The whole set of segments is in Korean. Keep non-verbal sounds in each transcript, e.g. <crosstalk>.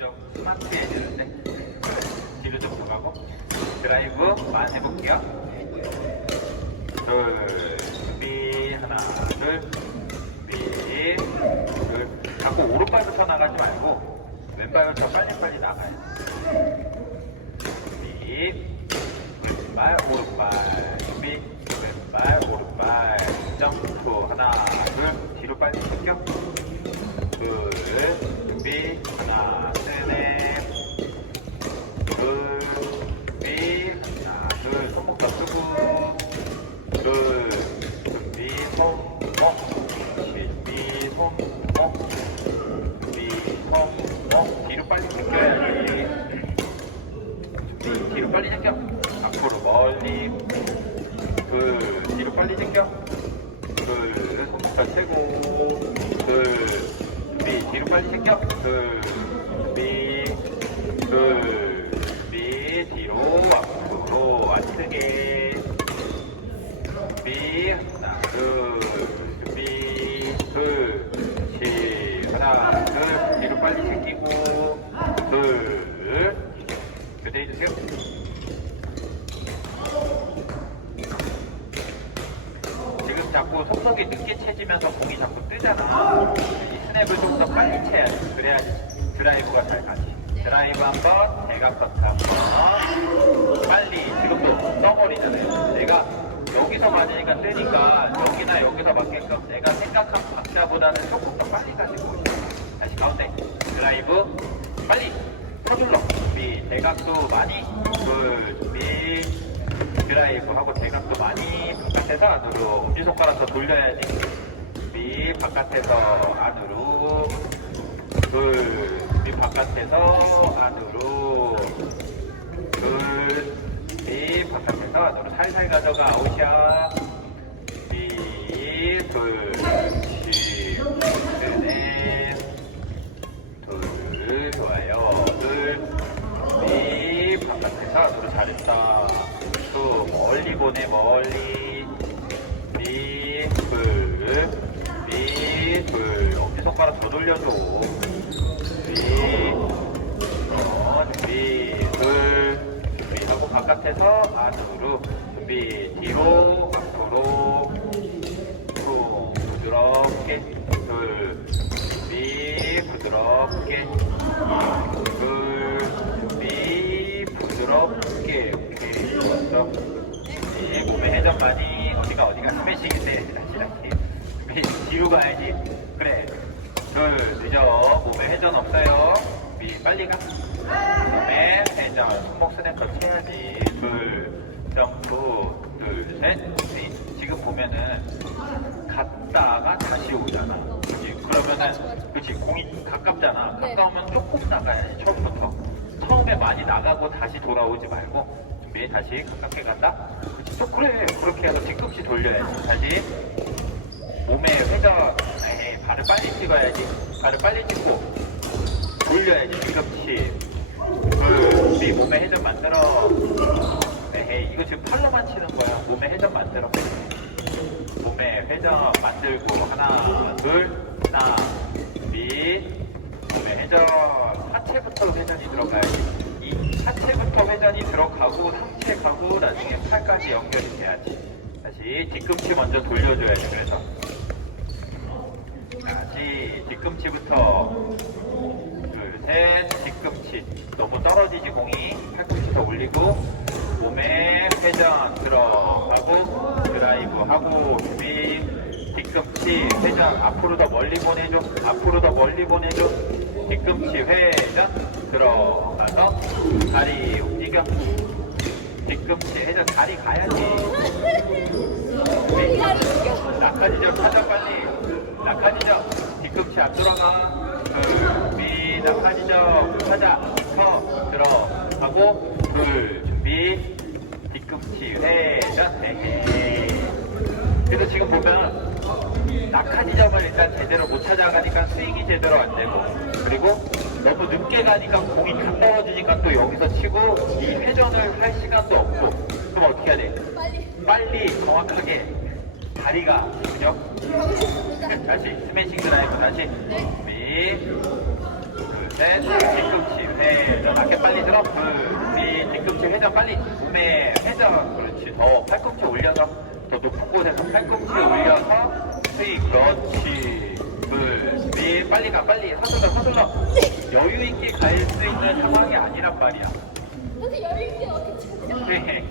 좀 스마트해야 되는데 뒤로 좀 들어가고 드라이브 만 해볼게요. 둘 준비 하나 둘 준비 둘 자꾸 오른발부터 나가지 말고 왼발부터 빨리빨리 나가요. 준비 왼발 오른발. 준비 왼발 오른발. 점프. 하나 둘. 뒤로 빨리 당겨. 둘 준비 하나 빨리 당겨. 둘 준비 둘 준비 뒤로 앞으로 안 쓰게. 준비 하나 둘 준비 둘 그렇지 하나 둘 뒤로 빨리 챙기고 둘 교대해 주세요 지금 자꾸 속속이 늦게 채지면서 공이 자꾸 뜨잖아. 이 스냅을 좀 더 빨리 채야지 그래야지 드라이브가 잘 가지. 드라이브 한 번 대각선 한번. 빨리 지금도 써버리잖아요. 내가 여기서 맞으니까 뜨니까 여기나 여기서 맞게끔 내가 생각한 박자보다는 조금 더 빨리 가지고 있어 다시 가운데. 드라이브. 빨리. 서둘러. 준비 대각도 많이. 둘 준비 드라이브 하고 대각도 많이 바깥에서 안으로 엄지손가락 더 돌려야지 준비 바깥에서 안으로 둘 준비 바깥에서 안으로 둘 준비 바깥에서 안으로 살살 가져가 아웃이야. 준비 둘 넷 둘 좋아요. 둘 네, 바깥에서 안으로 잘했다. 또 멀리 보내 멀리 돌려줘. 네, 어, 준비 둘 준비하고 바깥에서 안으로 준비. 뒤로 앞으로. 또 부드럽게. 둘 준비. 부드럽게. 둘 준비. 부드럽게. 오케이. 좋았어 준비 몸에 회전 많이 어디가 어디가 스매싱인데. 다시 다시. 준비. 뒤로 가야지. 그래 둘 늦어 몸에 회전 없어요 준비 빨리 가 몸에 회전 손목 스냅 더 쳐야지 둘 점프 둘셋 지금 보면은 갔다가 다시 오잖아. 그치? 그러면은, 그치, 공이 가깝잖아. 네. 가까우면 조금 나가야지, 처음부터. 처음에 많이 나가고 다시 돌아오지 말고, 준비, 다시 가깝게 간다? 그치, 또 그래. 그렇게 해서 뒤꿈치 돌려야지. 다시. 몸에 회전, 발을 빨리 찍어야지. 발을 빨리 찍고, 돌려야지, 뒤꿈치. 둘, 준비, 몸에 회전 만들어. 에이, 이거 지금 팔로만 치는 거야. 몸에 회전 만들어. 몸에 회전 만들고 하나 둘 하나 둘 몸에 회전 하체부터 회전이 들어가야지 이 하체부터 회전이 들어가고 상체 가고 나중에 팔까지 연결이 돼야지 다시 뒤꿈치 먼저 돌려줘야지 그래서 다시 뒤꿈치부터 둘 셋 뒤꿈치. 너무 떨어지지 공이. 팔꿈치 더 올리고 몸에 회전 들어가고 드라이브 하고 준비. 뒤꿈치 회전 앞으로 더 멀리 보내줘. 앞으로 더 멀리 보내줘. 뒤꿈치 회전 들어가서 다리 움직여. 뒤꿈치 회전 다리 가야지. <laughs> 낙하지점 타자 빨리. 낙하지점 뒤꿈치 안 돌아가. 준비 낙하지점 타자 서 들어가고 둘 준비. 뒤꿈치 회전 네 그래서 지금 보면 낙하 지점을 일단 제대로 못 찾아가니까 스윙이 제대로 안 되고 그리고 너무 늦게 가니까 공이 다 떨어지니까 또 여기서 치고 이 회전을 할 시간도 없고. 그럼 어떻게 해야 돼? 빨리 정확하게 다리가 그죠? <laughs> 다시 스매싱 드라이브 다시 준비 셋, 뒤꿈치 회전. 낮게 빨리 들어. 둘, 셋, 뒤꿈치 회전 빨리. 몸에 회전. 그렇지. 더 팔꿈치 올려서 더 높은 곳에서 팔꿈치 올려서 스위. 그렇지. 둘, 셋, 빨리 가, 빨리. 서둘러, 서둘러. 여유 있게 갈 수 있는 상황이 아니란 말이야. 근데 열일기 어떻게 찾아? <laughs> 네.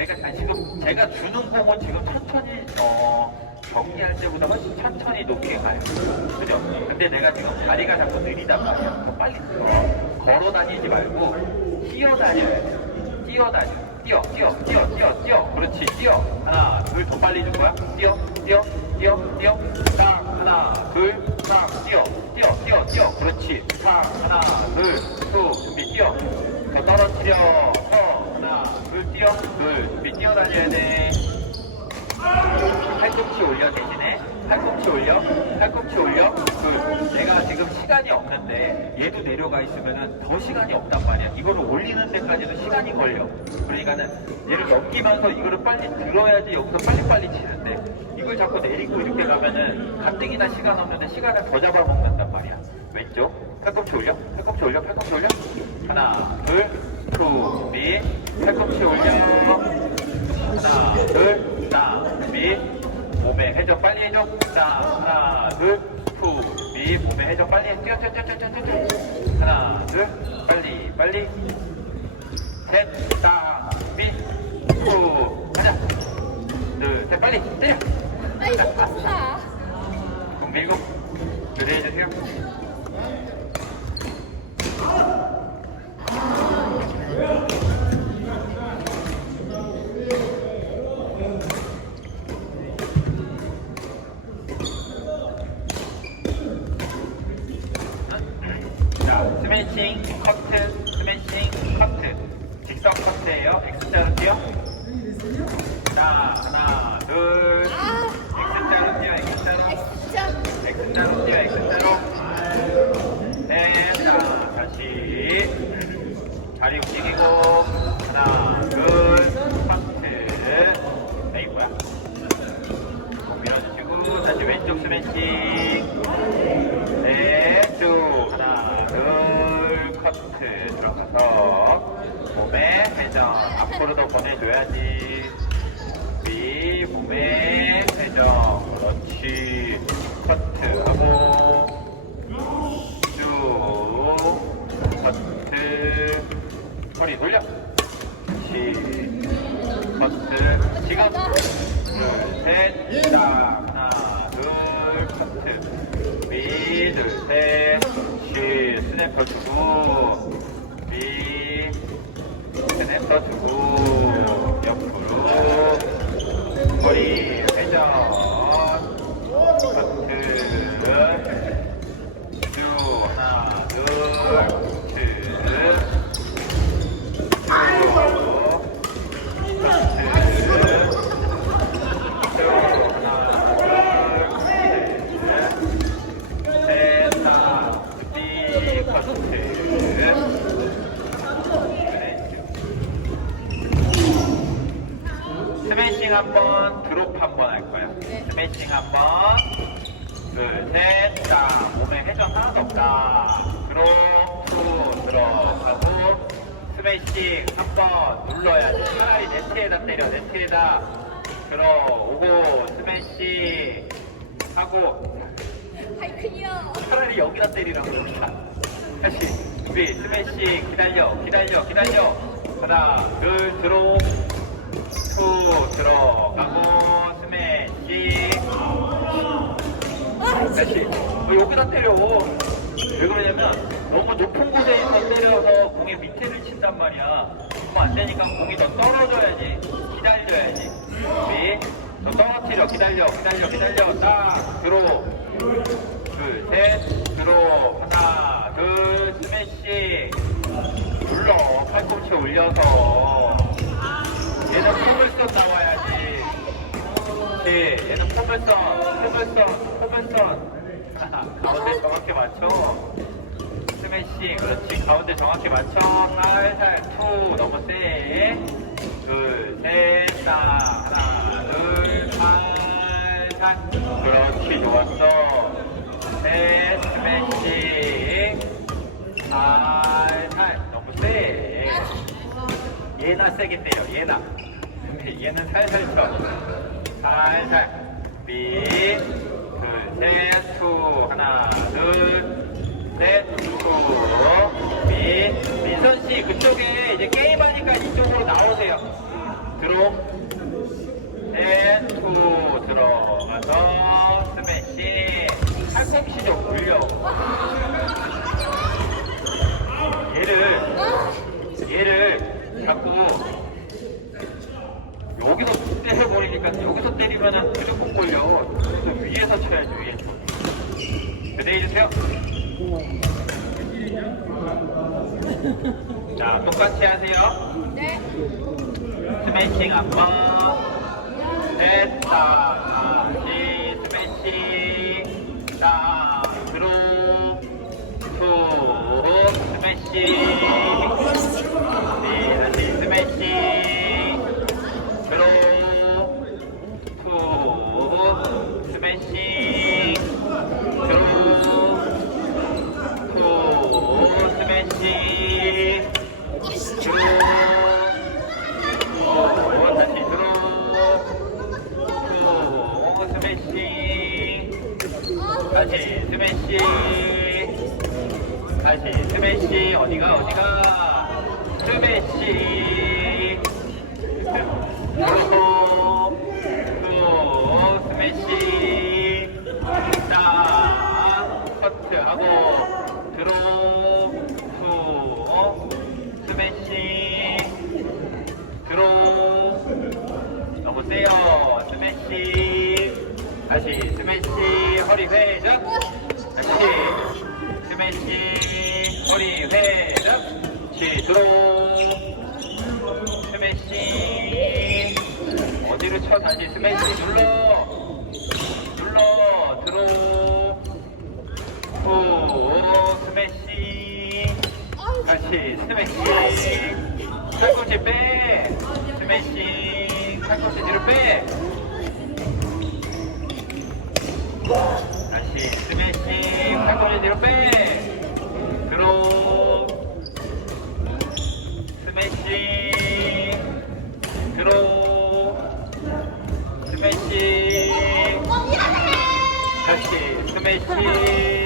내가 아니, 지금 제가 주는 공은 지금 천천히 어 경기할 때보다 훨씬 천천히 높게 가요. 그죠? 근데 내가 지금 다리가 자꾸 느리단 말이야. 더 빨리 어, 걸어 다니지 말고 뛰어 다녀야 돼. 뛰어 다녀. 뛰어, 뛰어, 뛰어, 뛰어, 뛰어. 그렇지, 뛰어. 하나, 둘, 더 빨리 줄 거야. 뛰어, 뛰어, 뛰어, 뛰어. 딱, 하나, 둘, 딱, 뛰어, 뛰어, 뛰어, 뛰어. 그렇지. 딱, 하나, 둘, 후, 준비, 뛰어. 더 떨어뜨려. 서, 하나, 둘, 뛰어. 둘, 뛰어다녀야 돼. 팔꿈치 올려 대신에. 팔꿈치 올려 팔꿈치 올려. 그 내가 지금 시간이 없는데 얘도 내려가 있으면은 더 시간이 없단 말이야. 이거를 올리는 데까지도 시간이 걸려. 그러니까는 얘를 넘기면서 이거를 빨리 들어야지 여기서 빨리빨리 치는데 이걸 자꾸 내리고 이렇게 가면은 가뜩이나 시간 없는데 시간을 더 잡아먹는단 말이야. 왼쪽. 팔꿈치 올려 팔꿈치 올려 팔꿈치 올려. 하나 둘 두리 팔꿈치 올려 하나, 둘, 나, 미, 몸에 회전 빨리 해줘. 나, 하나, 둘, 후, 미, 몸에 회전 빨리 해. 뛰어, 뛰어, 뛰어, 뛰어, 뛰어, 뛰어. 하나, 둘, 빨리, 빨리. 셋, 나, 미, 후, 가자. 둘, 셋, 빨리, 때려. 아이. 공 밀고, 노래해주세요. 앞으로도 보내줘야지. 위 몸에 회전 그렇지. 커트하고. 쭉. 커트. 허리 돌려. 시. 커트. 지금 둘, 셋, 자, 하나, 둘, 커트. 위, 둘, 셋, 시, 스냅퍼 주고, 위, 스냅퍼 주고, 스매싱 한번 드롭 한번 할 거야. 스매싱 한번 둘, 셋, 자, 몸에 회전 하나도 없다. 드롭, 후, 들어가고, 스매싱 한번 눌러야지. 차라리 네트에다 때려, 네트에다 들어오고, 스매싱 하고, 하이크니어. 차라리 여기다 때리라고, 여기다. 다시, 준비, 스매싱 기다려, 기다려, 기다려. 하나, 둘, 들어, 후, 들어가고, 스매싱. 다시 어, 여기다 때려. 왜 그러냐면 너무 높은 곳에서 때려서 공의 밑에를 친단 말이야. 그럼 안 되니까 공이 더 떨어져야지. 기다려야지. 준비 더 떨어뜨려. 기다려. 기다려. 기다려. 딱 들어. 둘셋. 들어. 하나 둘. 스매시 눌러. 팔꿈치 올려서 얘는 포물선 나와야지. 그렇지 얘는 포물선 포물선 포물선 가운데 정확히 맞춰. 스매싱. 그렇지. 가운데 정확히 맞춰. 살살 투 너무 세. 둘 셋 딱 하나 둘 살살 그렇지. 좋았어 세게 때려 얘나. 얘는 살살 쳐. 살살. 밑둘셋투 하나 둘셋투밑 민선 씨 그쪽에 이제 게임 하니까 이쪽으로 나오세요. 들어 셋투 들어가서 스매시. 팔꿈치 좀 올려. 얘를 얘를 자꾸 여기서 때려 버리니까 여기서 때리면은 무조건 걸려. 그래서 위에서 쳐야지 위에서. 그대해 주세요. 자 똑같이 하세요. 네. 스매싱 한 번. 됐다. 다시 스매싱. 자 들어. 투 스매싱. 네, 다시 스매싱. 들어. 투 스매싱. 들어. 투 스매싱. 들어. 어, 다시 들어. 투 스매싱. 다시 스매시 다시 스매시 어디가 어디가 스매시 그리고 또 스매시 자 커트하고 들어 투 스매시 들어 너무 세요. 스매시. 다시 스매시. 허리 회전. 다시 스매시. 허리 회전. 뒤로. 스매시. 어디로 쳐? 다시 스매시 눌러. 눌러. 들어. 후. 스매시. 다시 스매시 팔꿈치 빼 스매시 팔꿈치 뒤로 빼 다시 스매시 팔꿈치 뒤로 빼 들어 스매시 들어 스매시 다시 스매시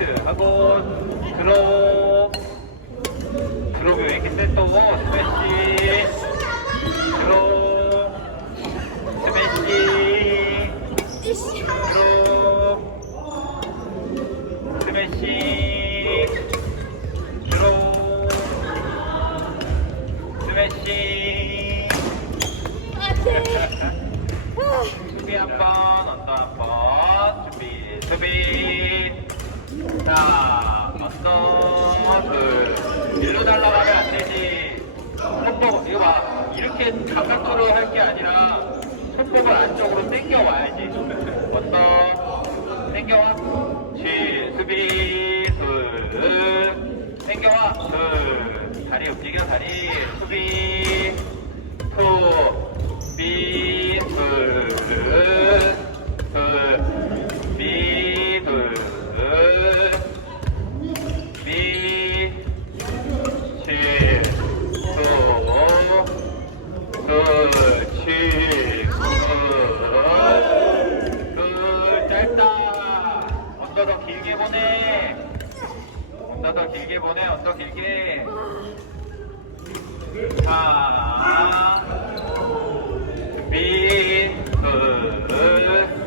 커트하고 들어 들어오면 왜 이렇게 스 안쪽으로 당겨 와야지. 언더 당겨와? 치 수비 둘. 당겨와 둘. 다리 움직여 다리. 수비 투 비 길게 보내. 언더 더 길게 보내, 언더 길게. 자, 준비, 둘,